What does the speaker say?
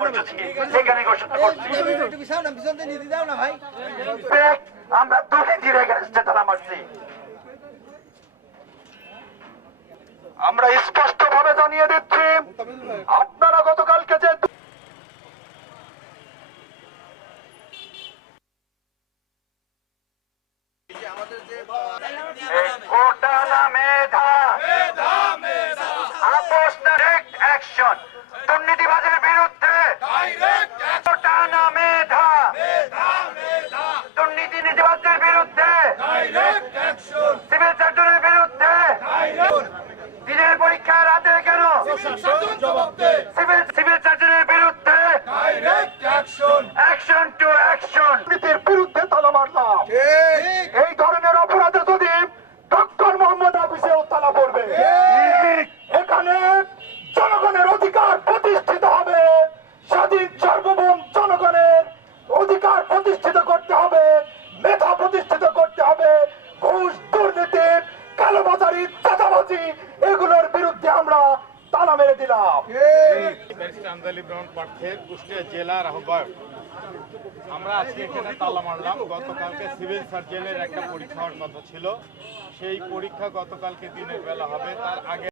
কর্মসূচি এখানে ঘোষণা করছি। আমরা দুর্নীতির এগেনস্টে তালা মারছি। আমরা স্পষ্ট ভাবে জানিয়ে দিচ্ছি, আপনারা গতকালকে যে কোটা না মেধা, আপোষ না ডাইরেক্ট অ্যাকশন, দুর্নীতিবাজের বিরুদ্ধে কোটা না মেধা, দুর্নীতি নীতিবাজদের বিরুদ্ধে, সিভিল সার্জনের বিরুদ্ধে, দিনের পরীক্ষায় রাতে কেন সিভিল সার্জনের বিরুদ্ধে অ্যাকশন টু অ্যাকশন, দুর্নীতির বিরুদ্ধে তালা মারলাম। এই ধরনের অপরাধে যদি ডক্টর মোহাম্মদ হাফিজেও তালা পড়বে। এখানে জনগণের অধিকার প্রতিষ্ঠিত হবে, স্বাধীন সার্বভৌম জনগণের অধিকার প্রতিষ্ঠিত করতে হবে, মেধা প্রতিষ্ঠিত করতে হবে। ঘুষ, দুর্নীতি, কালোবাজারি, চাঁদাবাজি এগুলোর বিরুদ্ধে আমরা তালা মেরে দিলাম। কুষ্টিয়া জেলার আহ্বায়ক, আমরা আজকে এখানে তালা মারলাম। গতকালকে সিভিল সার্জনের একটা পরীক্ষা হওয়ার কথা ছিল, সেই পরীক্ষা গতকালকে দিনের বেলা হবে। তার আগে